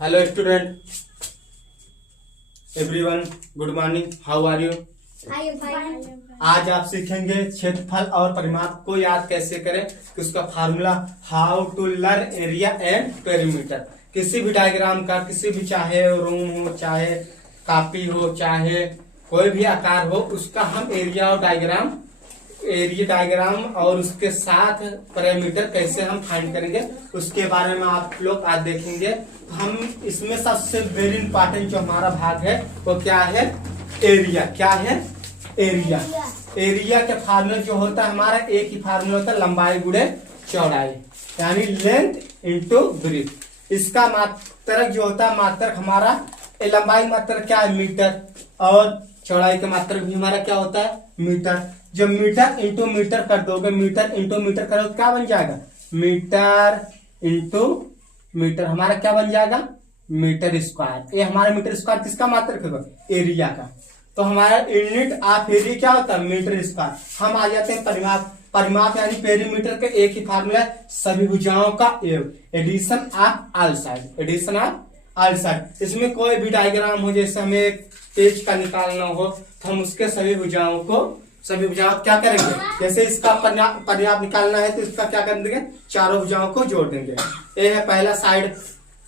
Hello student everyone, good morning. How are you? आज आप सीखेंगे क्षेत्रफल और परिमाप को याद कैसे करें कि उसका formula how to learn area and perimeter. किसी भी डायग्राम का, किसी भी चाहे रूम हो, चाहे कॉपी हो, चाहे कोई भी आकार हो, उसका हम एरिया डायग्राम और उसके साथ पैरामीटर कैसे हम फाइंड करेंगे उसके बारे में आप लोग आज देखेंगे। हम इसमें सबसे वेरी इंपॉर्टेंट जो हमारा भाग है वो क्या है? एरिया। क्या है? एरिया। एरिया के फार्मूला जो होता है हमारा एक ही फार्मूला होता है, लंबाई गुणे चौड़ाई, यानी लेंथ इंटू ब्रीथ। इसका मात्रक जो होता है, मात्रक हमारा लंबाई मात्रक क्या है? मीटर। और चौड़ाई का मात्रक भी हमारा क्या होता है? मीटर। जब मीटर इंटू मीटर कर दोगे, मीटर इंटू मीटर करोगे तो क्या बन जाएगा? मीटर इंटू मीटर हमारा क्या बन जाएगा? Metre square. ये हमारा मीटर स्क्वायर किसका मात्रक होगा? एरिया का। तो हमारा यूनिट ऑफ एरिया क्या होता है? Metre square. हम आ जाते हैं परिमाप। परिमाप यानी पेरीमीटर के एक ही फार्मूला है, सभी भुजाओं का योग, addition of all side. Addition of all side. इसमें कोई भी डायग्राम हो, जैसे हमें एक पेज का निकालना हो तो हम उसके सभी भुजाओं क्या करेंगे? जैसे इसका परिमाप निकालना है तो इसका क्या कर देंगे? चारों भुजाओं को जोड़ देंगे। ये है पहला साइड,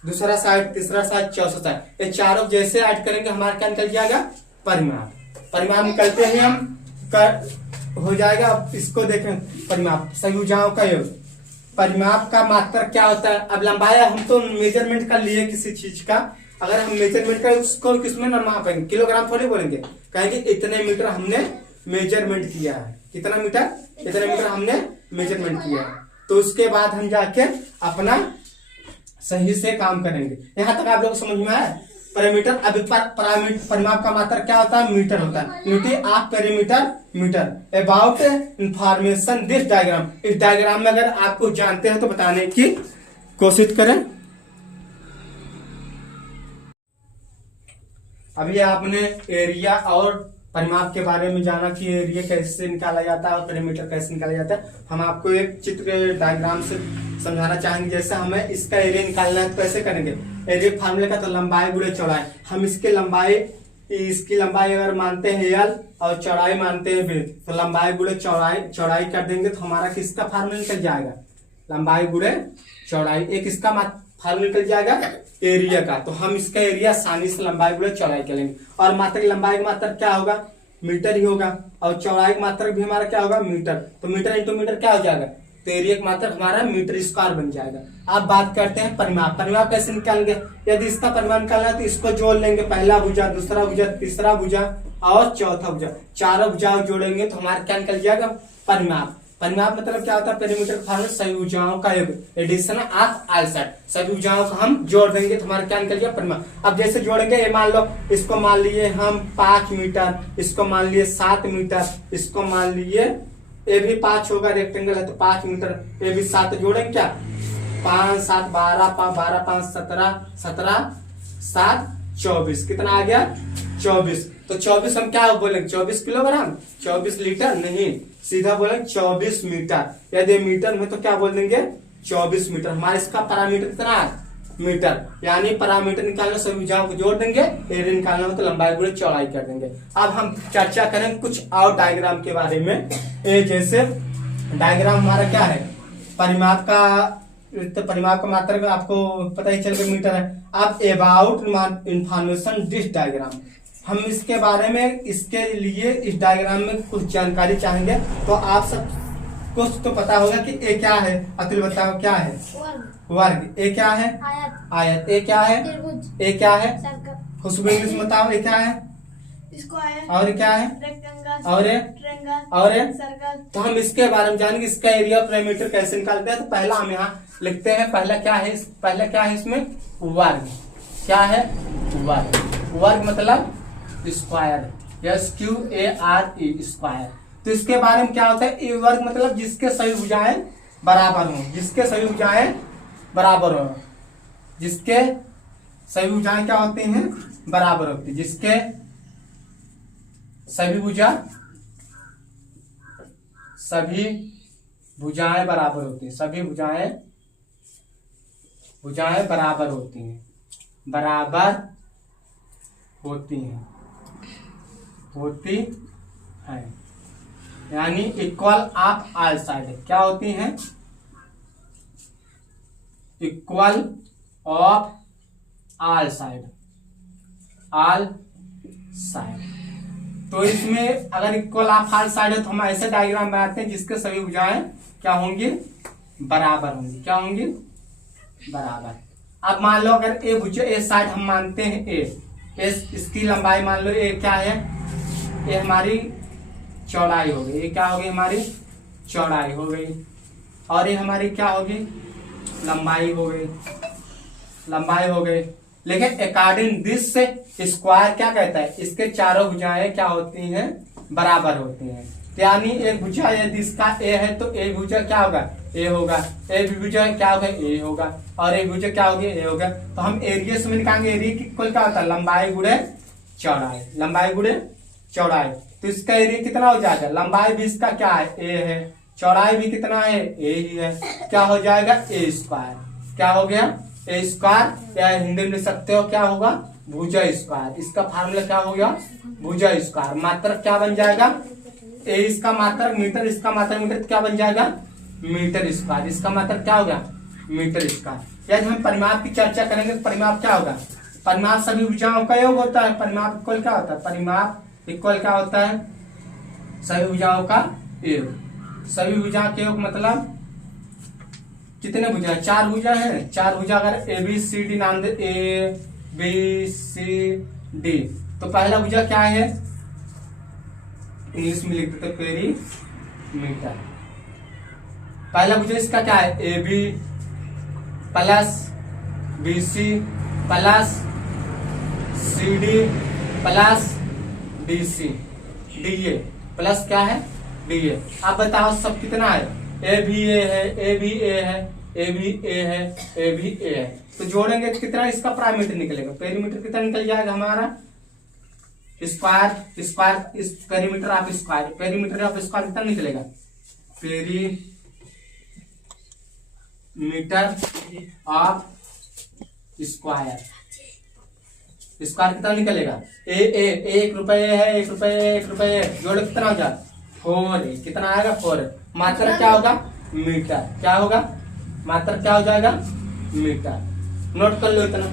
दूसरा साइड, तीसरा साइड, चौथा साइड। ये चारों जैसे ऐड करेंगे हमारा क्या निकल जाएगा? परिमाप। परिमाप निकलते ही हो जाएगा। अब इसको देखें, परिमाप सभी भुजाओं का योग। परिमाप का मात्रक क्या होता है? अब लंबाई हम तो मेजरमेंट कर लिए किसी चीज का, अगर हम मेजरमेंट करें उसको किसमें न मापेंगे? किलोग्राम थोड़ी बोलेंगे, कहेंगे इतने मीटर हमने मेजरमेंट किया है। कितना मीटर? इतने मीटर हमने मेजरमेंट किया है। तो उसके बाद हम जाके अपना सही से काम करेंगे। यहां तक आप लोग समझ में आया? पैरामीटर। अभी परिमाप का मात्रक क्या होता है? मीटर होता है। Unit of perimeter metre. About information this diagram. इस डायग्राम में अगर आपको जानते हो तो बताने की कोशिश करें। अभी आपने एरिया और परिमाप के बारे में जाना कि एरिया कैसे निकाला जाता है और पेरीमीटर कैसे निकाला जाता है। हम आपको एक चित्र डायग्राम से समझाना चाहेंगे। जैसे हमें इसका एरिया निकालना है तो कैसे करेंगे? एरिया फार्मूले का तो लंबाई गुणे चौड़ाई। हम इसकी लंबाई अगर मानते हैं एल और चौड़ाई मानते हैं बी, तो लंबाई गुणे चौड़ाई कर देंगे तो हमारा किसका फार्मूला निकल जाएगा? लंबाई गुणे चौड़ाई। एक इसका फार्मूला निकल जाएगा एरिया का। तो हम इसका एरिया आसानी से लंबाई गुणे चौड़ाई कर लेंगे। और मात्रक, लंबाई का मात्रक क्या होगा? मीटर ही होगा। और चौड़ाई का मात्रक भी हमारा क्या होगा? मीटर। तो मीटर इंटू मीटर क्या हो जाएगा? तो एरिया का मात्रक हमारा मीटर स्क्वायर बन जाएगा। अब बात करते हैं परिमाप। परिमाप कैसे निकालेंगे? यदि इसका परिमाप निकालना है तो इसको जोड़ लेंगे, पहला भुजा, दूसरा भुजा, तीसरा भुजा और चौथा भुजा। चारों भुजाओं जोड़ेंगे तो हमारा क्या निकल जाएगा? परिमाप। परिमाप मतलब क्या होता है? पेरीमीटर का फार्मूला सभी भुजाओं का योग, एडिशन ऑफ ऑल साइड। सभी भुजाओं को हम जोड़ देंगे तो हमारा क्या निकल गया? परिमाप। अब जैसे जोड़ेंगे, ये मान लो इसको मान लिए हम 5 मीटर, इसको मान लिए 7 मीटर, इसको मान लिए ये भी 5 होगा, रेक्टेंगल है तो 5 मीटर, ये भी 7। जोड़ेंगे क्या? 5 7 12, 12 5 17, 17 7 24। कितना आ गया? 24। तो 24 हम क्या बोलेंगे? 24 किलोग्राम, 24 लीटर नहीं, सीधा बोलेंगे 24 मीटर। यदि मीटर में तो क्या बोल देंगे? 24 मीटर। हमारे इसका पैरामीटर कितना है? मीटर। यानी पैरामीटर निकालना सभी भुजाओं को जोड़ देंगे, एरिया निकालना हो तो लंबाई गुणे चौड़ाई कर देंगे। अब हम चर्चा करें कुछ और डायग्राम के बारे में। जैसे डायग्राम हमारा क्या है? परिमाप का, तो परिमाप का मात्रक आपको पता ही चल गया मीटर है। अब अबाउट इंफॉर्मेशन दिस डायग्राम, हम इसके बारे में, इसके लिए इस डायग्राम में कुछ जानकारी चाहेंगे। तो आप सब कुछ तो पता होगा कि ए क्या है? अतुल बताओ क्या है? वर्ग। ए क्या है? आयत। ए क्या है? ए क्या है? खुशबू इंग्लिश बताओ ए क्या है? और क्या है? और तो हम इसके बारे में जानेंगे। इसका एरिया पैरामीटर कैसे निकालते हैं। तो पहला हम यहाँ लिखते हैं, पहला क्या है इसमें? वर्ग। क्या है? वर्ग। वर्ग मतलब स्क्वायर, SQARE स्क्वायर। तो इसके बारे में क्या होता है? ए वर्ग मतलब जिसके सभी भुजाएं बराबर हों। जिसके सभी भुजाएं बराबर हों। जिसके सभी भुजाएं क्या होती हैं? बराबर होती है। जिसके सभी भुजाएं बराबर होती है। सभी भुजाएं बराबर होती हैं। बराबर होती हैं, यानी इक्वल ऑफ ऑल साइड। क्या होती हैं? Equal of all side. तो इसमें अगर इक्वल ऑफ ऑल साइड है तो हम ऐसे डायग्राम बनाते हैं जिसके सभी भुजाएं क्या होंगी? बराबर होंगी। क्या होंगी? बराबर। अब मान लो अगर ए भुजा, ए साइड हम मानते हैं ए, इसकी लंबाई मान लो ए क्या है? ये हमारी चौड़ाई हो गई। ये क्या हो गई? हमारी चौड़ाई हो गई। और ये हमारी क्या होगी? लंबाई हो गई। लंबाई हो गई। लेकिन अकॉर्डिंग दिस से स्क्वायर क्या कहता है? इसके चारों भुजाएं क्या होती हैं? बराबर होती हैं। यानी एक भुजा यदि इसका ए है तो एक भुजा क्या होगा? ए होगा। ए भी भुजा क्या होगा? ए होगा। और एक भुजा क्या होगी? ए होगा। तो हम एरिया से निकालेंगे। एरिया की इक्वल क्या होता है? लंबाई गुणे चौड़ाई। लंबाई गुणे चौड़ाई। तो इसका एरिया कितना हो जाएगा? लंबाई भी इसका क्या है? ए है। चौड़ाई भी कितना है? ए ही है। क्या हो जाएगा? ए स्क्वायर। क्या हो गया? ए स्क्वायर, या हिंदी में लिख सकते हो क्या होगा? भुजा स्क्वायर। इसका फार्मूला क्या हो गया? भुजा स्क्वायर। मात्रक क्या बन जाएगा? ए इसका मात्रक मीटर, इसका मात्रक मीटर, तो क्या बन जाएगा? Metre square. इसका मात्रक क्या होगा? Metre square. यदि हम परिमाप की चर्चा करेंगे तो परिमाप क्या होगा? परिमाप सभी भुजाओं का योग होता है। परिमाप इक्वल क्या होता है? परिमाप इक्वल क्या होता है? सभी भुजाओं का योग। सभी भुजा के योग मतलब कितने भुजा? 4 भुजा है। 4 भुजा अगर ए बी सी डी नाम दे, ए बी सी डी, तो पहला भुजा क्या है? इंग्लिश में लिख देते पेरीमीटर। पहला भुजा इसका क्या है? A B plus B C plus C D plus D C D A plus क्या है? D A. आप बताओ सब कितना है? ए भी ए है, ए भी ए है, ए भी ए है, ए भी ए है। तो जोड़ेंगे तो कितना इसका पैरामीटर निकलेगा? पेरीमीटर कितना निकल जाएगा हमारा? स्क्वायर। स्क्वायर इस perimeter of square, perimeter of square कितना निकलेगा? Perimeter of square. स्क्वायर कितना निकलेगा? ए 1 रुपए है, 1 रुपए, 1 रुपए, जोड़े कितना हो जाए? 4। कितना आएगा? 4। मात्रक क्या होगा? मीटर। क्या होगा? मात्रक क्या हो जाएगा? मीटर। नोट कर लो इतना।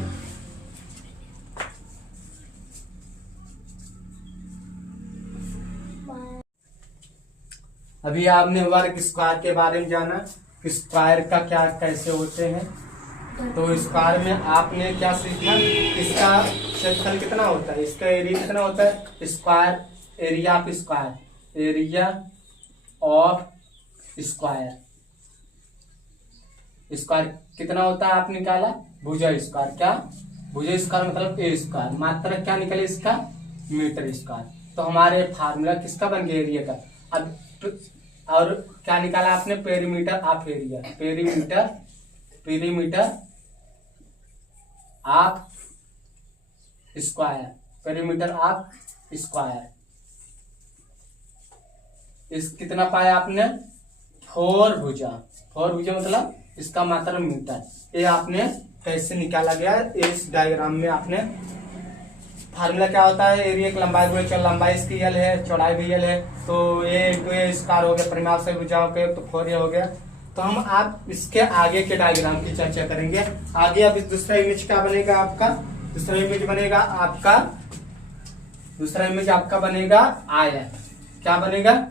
अभी आपने वर्ग स्क्वायर के बारे में जाना कि स्क्वायर का क्या कैसे होते हैं। तो स्क्वायर में आपने क्या सीखा? इसका क्षेत्रफल कितना होता है? इसका एरिया कितना होता है? Square area of square. Area of square. Square कितना होता है? आप निकाला भुजा स्क्वायर। क्या? भुजा स्क्वायर मतलब ए स्क्वायर। मात्रक क्या निकले इसका? Metre square. तो हमारे फार्मूला किसका बन गया? एरिया का। अब और क्या निकाला आपने? Perimeter of area. Perimeter of square. Perimeter of square. इस कितना पाया आपने? 4 भुजा। 4 भुजा मतलब इसका मात्रक मीटर। ये आपने कैसे निकाला गया? इस डायग्राम में आपने फार्मूला क्या होता है? एरिया की लंबाई गुणे चौड़ाई। लंबाई इसकी एल है, चौड़ाई भी एल है, तो ए इंटू ए स्क्वायर हो गया। परिमाप से भुजाओं के तो 4 हो गया। तो हम आप इसके आगे के डायग्राम की चर्चा करेंगे। आगे अब दूसरा इमेज क्या बनेगा आपका? दूसरा इमेज बनेगा आयत। क्या बनेगा?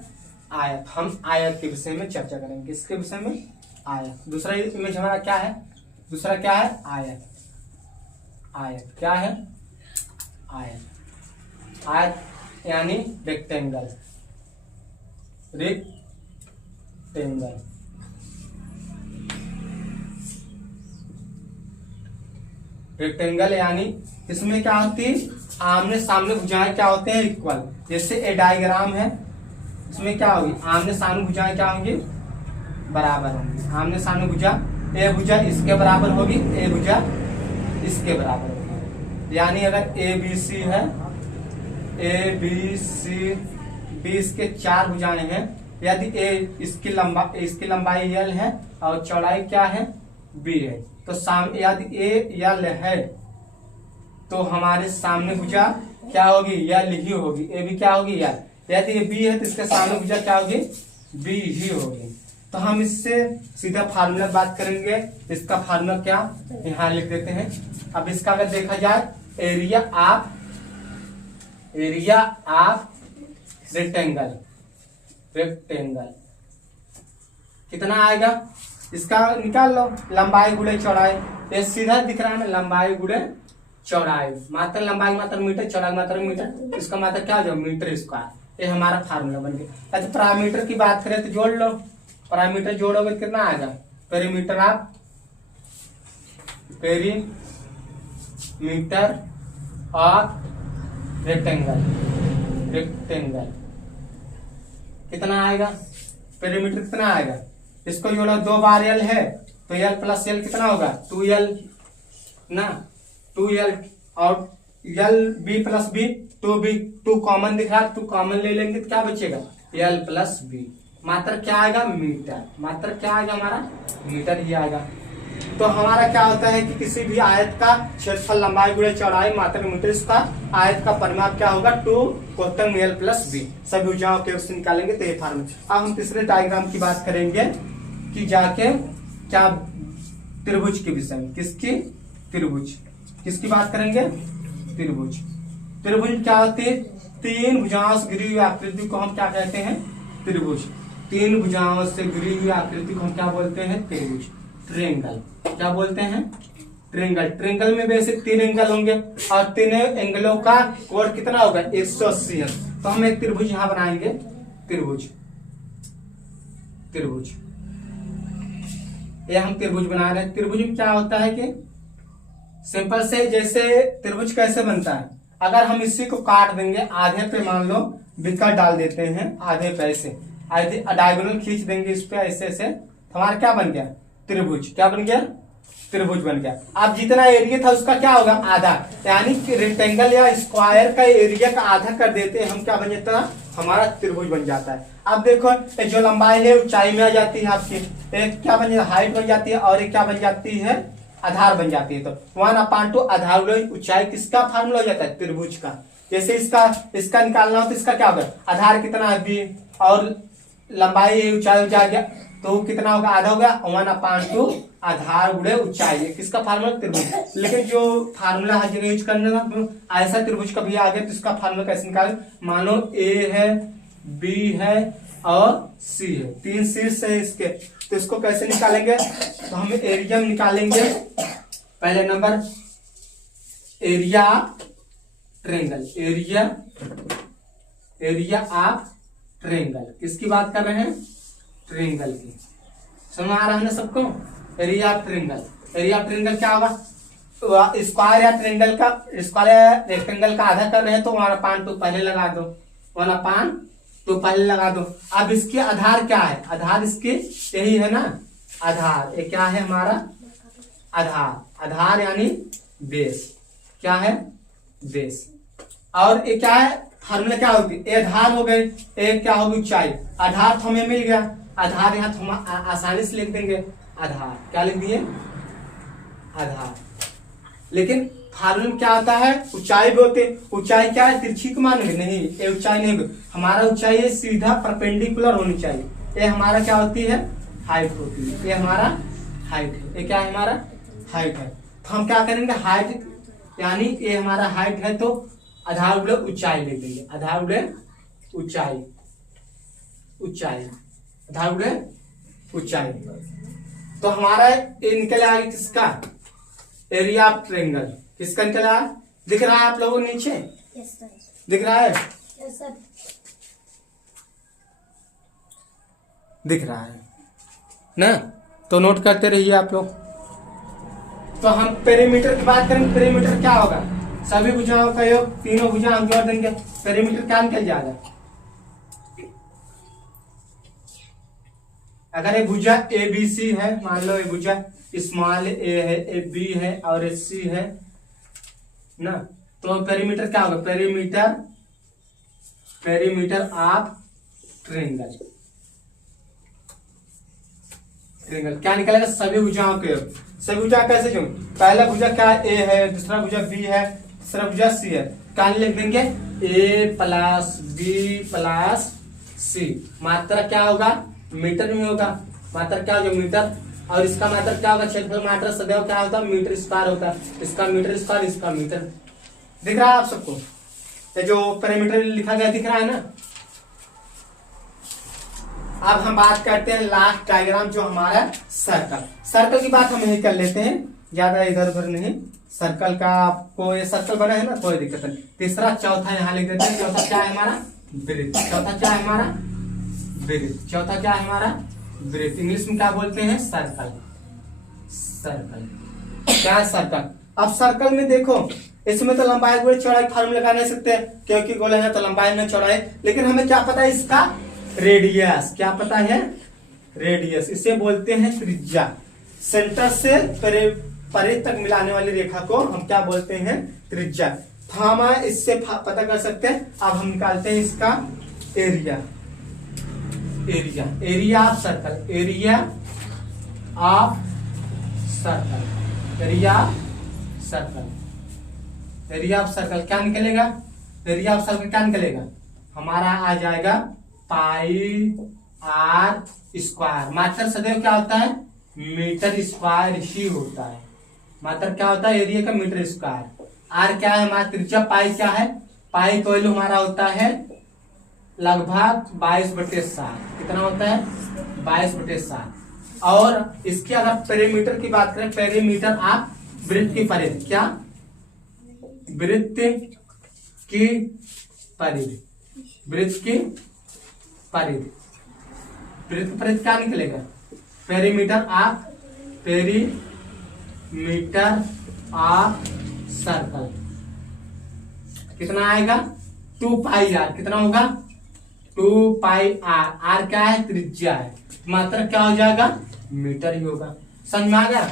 आयत। हम आयत के विषय में चर्चा करेंगे। किसके विषय में? आयत। दूसरा इमेज हमारा क्या है? दूसरा क्या है? आयत। आयत क्या है? आयत यानी रेक्टेंगल। रेक्टेंगल यानी इसमें क्या होती है? आमने सामने भुजाएं क्या होते हैं? इक्वल। जैसे ए डायग्राम है, इसमें क्या होगी? आमने सामने भुजाएं क्या होंगी? बराबर होंगी। आमने सामने भुजा, ए भुजा इसके बराबर होगी, ए भुजा इसके बराबर होगी। यानी अगर ए बी सी है, ए बी सी डी इसके 4 भुजाएं हैं। यदि ए इसकी लंबाई एल है और चौड़ाई क्या है? बी है। तो यदि ए एल है, तो हमारे सामने भुजा क्या होगी, यल ही होगी। ए भी क्या होगी, यल। यदि ये बी है तो इसके सामने भुजा क्या होगी, बी ही होगी। तो हम इससे सीधा फार्मूला बात करेंगे। इसका फार्मूला क्या यहाँ लिख देते हैं। अब इसका अगर देखा जाए, एरिया ऑफ रेक्टेंगल कितना आएगा, इसका निकाल लो, लंबाई गुणे चौड़ाई। ये सीधा दिख रहा है ना, लंबाई गुणे चौड़ाई। मात्र लंबाई मात्र मीटर, चौड़ाई मात्र मीटर, इसका मात्र क्या हो जाए, मीटर स्क्वायर। ये हमारा फार्मूला बन गया। तो पैरामीटर की बात करें तो जोड़ लो, पैरामीटर जोड़ोगे तो कितना आएगा, पेरीमीटर ऑफ रेक्टेंगल कितना आएगा, पेरीमीटर कितना आएगा। इसको जोड़ो, 2 बार यल है तो यल प्लस यल कितना होगा, 2l ना, 2l और L B plus B, 2b, 2 common दिख रहा है, 2 कॉमन ले लेंगे तो क्या बचेगा, यल प्लस बी। मात्र क्या आएगा, मीटर। मात्र क्या आएगा, हमारा मीटर ही आएगा। तो हमारा क्या होता है कि किसी भी आयत का क्षेत्रफल लंबाई गुणे चौड़ाई मात्र मीटर स्क्वायर, आयत का परिमाप क्या होगा, 2 कोतंग एल प्लस बी। सभी भुजाओं के उससे निकालेंगे तो ये फार्मूला। अब हम तीसरे डायग्राम की बात करेंगे कि जाके क्या, त्रिभुज के विषय में। किसकी, त्रिभुज। किसकी बात करेंगे, त्रिभुज। त्रिभुज क्या होती है, 3 भुजाओं से घिरी हुई आकृति को हम क्या कहते हैं, त्रिभुज। 3 भुजाओं से घिरी हुई आकृति को हम क्या बोलते हैं, त्रिभुज, ट्रायंगल। क्या बोलते हैं, ट्रायंगल। ट्रायंगल में वैसे 3 एंगल होंगे और 3 एंगलों का कोण कितना होगा, 180 है। तो हम एक त्रिभुज यहां बनाएंगे, त्रिभुज ये हम त्रिभुज बना रहे हैं। त्रिभुज में क्या होता है कि सिंपल से, जैसे त्रिभुज कैसे बनता है, अगर हम इसी को काट देंगे आधे पे, मान लो विकट डाल देते हैं आधे पे, ऐसे डायगोनल खींच देंगे इस पे ऐसे ऐसे, हमारा क्या बन गया, त्रिभुज। क्या बन गया, त्रिभुज बन गया। अब जितना एरिया था उसका क्या होगा, आधा। यानी कि रेक्टेंगल या स्क्वायर का एरिया का आधा कर देते हैं हम, क्या बन जाता है, हमारा त्रिभुज बन जाता है। अब देखो जो लंबाई है ऊंचाई में आ जाती है आपकी, एक क्या बन जाती है, हाइट बन जाती है, और एक क्या बन जाती है, आधार बन जाती है। तो 1/2 आधार ऊंचाई किसका फार्मूला हो जाता है, त्रिभुज का। जैसे इसका निकालना हो तो इसका क्या होगा, आधार कितना है बी, और लंबाई ऊंचाई हो जाएगा तो कितना होगा, आधा होगा, 1/2 आधार गुणे ऊंचाई। किसका फार्मूला, त्रिभुज। लेकिन जो फार्मूला है जिन्हें यूज करने का, तो ऐसा त्रिभुज कभी आ गया तो इसका फार्मूला कैसे निकाले, मानो ए है, बी है और सी है, 3 शीर्ष है इसके, तो इसको कैसे निकालेंगे, तो हम एरिया में निकालेंगे। पहले number area of triangle, area of triangle. किसकी बात कर रहे हैं, ट्रायंगल की। समझ आ रहा है ना सबको, area of triangle. Area of triangle क्या होगा, स्क्वायर या ट्रायंगल का, स्क्वायर या रेक्टेंगल का आधा कर रहे हैं तो 1/2 पहले लगा दो, 1/2 पहले लगा दो। अब इसके आधार क्या है, आधार इसके यही है ना, आधार। ये क्या है हमारा, आधार यानी बेस। क्या है, बेस। और ये क्या है, फार्मूला क्या होगी, ए आधार हो गए, ए क्या होगी, ऊंचाई। आधार तो हमें मिल गया, आधार यहाँ तो हम आसानी से लिख देंगे, आधार। क्या लिख दिए, आधार। लेकिन फार्मूला क्या होता है, ऊंचाई भी होते, ऊंचाई क्या है, तिरछी को मानेंगे नहीं, ये ऊंचाई नहीं होगी। हमारा ऊंचाई है सीधा परपेंडिकुलर होनी चाहिए। ये हमारा क्या होती है, हाइट होती है। ये हमारा हाइट है, ये क्या है, हमारा हाइट है। तो हम क्या करेंगे, हाइट यानी ये हमारा हाइट है तो आधार गुणे ऊंचाई ले लेंगे, आधार गुणे ऊंचाई, आधार गुणे ऊंचाई। तो हमारा ये निकल आएगा किसका, एरिया ऑफ ट्रायंगल। किसका निकला, दिख रहा है आप लोगों को नीचे, दिख रहा है, दिख रहा है ना, तो नोट करते रहिए आप लोग। तो हम पेरीमीटर की बात करें, पेरीमीटर क्या होगा, सभी भुजाओं का योग, तीनों भुजा हम जोड़ देंगे, पेरीमीटर क्या निकल जाएगा। अगर ये भुजा ए बी सी है, मान लो ये भुजा स्मॉल ए है, ए बी है और ए सी है ना, तो पेरीमीटर क्या होगा, पेरीमीटर ऑफ ट्रायंगल। क्या निकलेगा, सभी भुजाओं के योग। सभी भुजा कैसे जोड़, पहला भुजा क्या ए है, दूसरा भुजा बी है त्रिभुजा सी है, क्या लिख देंगे ए प्लस बी प्लस सी। मात्रा क्या होगा, मीटर में होगा, मात्रा क्या होगा मीटर, और इसका मात्रा क्या होगा क्षेत्रफल मात्रा सदैव क्या होता है मीटर स्क्वायर होता है, इसका मीटर स्क्वायर इसका मीटर। दिख रहा है आप सबको, ये जो पैरामीटर लिखा गया दिख रहा है ना। अब हम बात करते हैं लास्ट डायग्राम जो हमारा सर्कल। सर्कल की बात हम यही कर लेते हैं, ज्यादा इधर उधर नहीं। सर्कल का आपको ये सर्कल बना है ना, कोई दिक्कत नहीं। तीसरा चौथा यहाँ लिख देते हैं। चौथा क्या है हमारा वृत्त, चौथा क्या है हमारा वृत्त, चौथा क्या है हमारा वृत्त। इंग्लिश में क्या बोलते हैं सर्कल। सर्कल क्या है सर्कल। अब सर्कल में देखो, इसमें तो लंबाई गुणे चौड़ाई फार्मूला लगा नहीं सकते क्योंकि गोले हैं तो लंबाई में चौड़ाई, लेकिन हमें क्या पता है इसका रेडियस, क्या पता है रेडियस, इसे बोलते हैं त्रिज्या। सेंटर से परे तक मिलाने वाली रेखा को हम क्या बोलते हैं त्रिज्या। तो हम इससे पता कर सकते हैं। अब हम निकालते हैं इसका area, area area of circle, area of circle, area circle, area of circle क्या निकलेगा, एरिया ऑफ सर्कल क्या निकलेगा हमारा आ जाएगा पाई आर स्क्वायर। मात्रा सदैव क्या होता है मीटर स्क्वायर ही होता है। मात्रा क्या होता है एरिया का मीटर स्क्वायर। आर क्या है हमारा त्रिज्या, पाई क्या है, पाई का वैल्यू हमारा होता है लगभग 22/7। कितना होता है 22/7। और इसकी अगर पेरीमीटर की बात करें, पेरीमीटर आप वृत्त की परिधि, क्या वृत्त की परिधि, वृत्त की परिधि, वृत्त की परिधि क्या निकलेगा perimeter of, perimeter of circle कितना आएगा 2 पाई आर। कितना होगा 2 पाई आर। आर क्या है त्रिज्या है, मात्रा क्या हो जाएगा मीटर ही होगा। समझ में आ गया।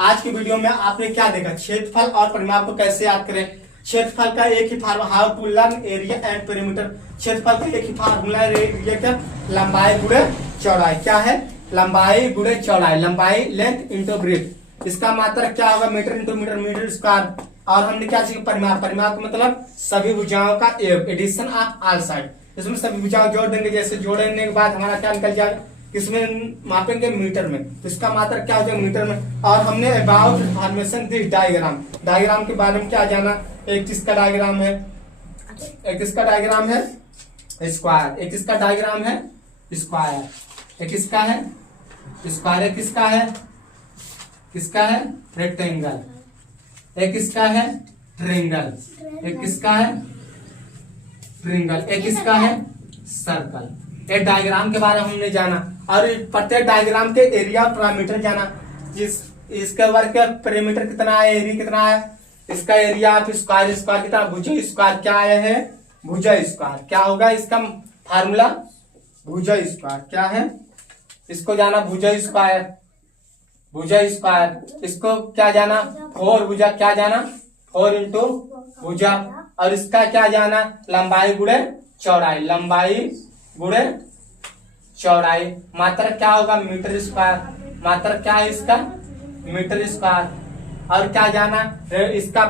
आज की वीडियो में आपने क्या देखा, क्षेत्रफल और परिमाप को कैसे याद करें। क्षेत्रफल का एक ही formula, how to learn area and perimeter. क्षेत्रफल का एक ही फार्मूला एरिया क्या, लंबाई गुणे चौड़ाई। क्या है लंबाई गुणे चौड़ाई, लंबाई लेंथ इंटू ब्रेथ। इसका मात्रा क्या होगा metre into metre, metre square. और हमने क्या सीखा परिमाप, परिमाप का मतलब सभी भुजाओं का एडिशन ऑफ ऑल साइड। इसमें सभी भुजाओं जोड़ देंगे, जैसे जोड़ने के बाद हमारा क्या निकल जाएगा, किसमें मापेंगे मीटर में, तो इसका मात्रा क्या हो जाएगा मीटर में। और हमने about formation this diagram, diagram के बारे में क्या जाना, एक किसका डायग्राम है, एक किसका डायग्राम है स्क्वायर, एक किसका डायग्राम है स्क्वायर, एक किसका है स्क्वायर, एक किसका है, किसका है रेक्टेंगल, एक किसका है ट्रायंगल, एक किसका है ट्रायंगल, एक किसका है सर्कल। एक डायग्राम के बारे में हमने जाना और प्रत्येक डायग्राम के एरिया पैरामीटर जाना। जिस इसके वर्ग का पैरामीटर कितना है, एरिया कितना है, इसका एरिया ऑफ स्क्वायर, स्क्वायर कितना, भुजा स्क्वायर क्या आया है भुजा स्क्वायर। क्या होगा इसका फार्मूला भुजा स्क्वायर, क्या है इसको जाना भुजा स्क्वायर, भुजा स्क्वायर। इसको क्या जाना 4 भुजा, क्या जाना 4 इंटू भुजा। और इसका क्या जाना लंबाई गुणे चौड़ाई, लंबाई गुणे चौड़ाई। मात्रा क्या होगा मीटर स्क्वायर, मात्रा क्या है इसका मीटर स्क्वायर। और क्या जाना इसका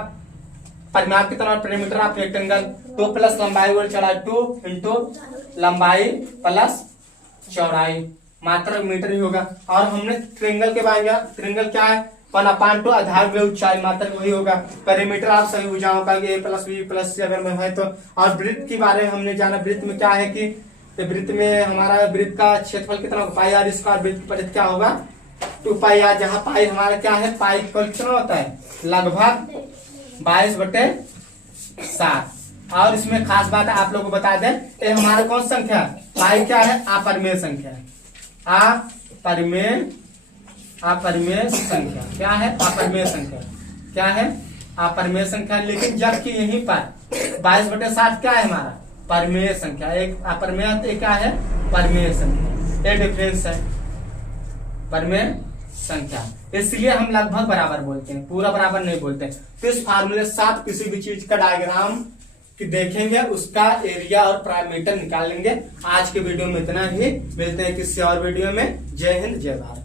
परिमाप कितना पेरीमीटर ऑफ रेक्टेंगल, 2 प्लस लंबाई गुणे चौड़ाई, 2 इंटू लंबाई प्लस चौड़ाई, मात्रा मीटर ही होगा। और हमने ट्रायंगल के बारे में, ट्रायंगल क्या है 1/2 आधार में ऊंचाई, मात्रा वही होगा। पेरीमीटर आप सभी भुजाओं का a plus b plus c अगर में है तो। और वृत्त के बारे में हमने जाना, वृत्त में क्या है कि वृत्त में हमारा वृत्त का क्षेत्रफल कितना होगा पाई आर स्क्वायर, वृत्त की परिधि क्या होगा 2 पाई आर, जहाँ पाई हमारा क्या है पाई कितना होता है लगभग 22/7। और इसमें खास बात है आप लोगों को बता दें, ये हमारा कौन संख्या पाई क्या है अपरिमेय संख्या है, अपरिमेय संख्या क्या है अपरिमेय संख्या, क्या है अपरिमेय संख्या। लेकिन जबकि यहीं पर 22/7 क्या है हमारा परिमेय संख्या, एक अपरिमेय एक क्या है परिमेय संख्या, ये डिफरेंस है परिमेय संख्या। इसलिए हम लगभग बराबर बोलते हैं, पूरा बराबर नहीं बोलते। तो इस फार्मूले से आप किसी भी चीज का डायग्राम कि देखेंगे उसका एरिया और पैरामीटर निकालेंगे। आज के वीडियो में इतना ही, मिलते हैं किसी और वीडियो में। जय हिंद जय भारत।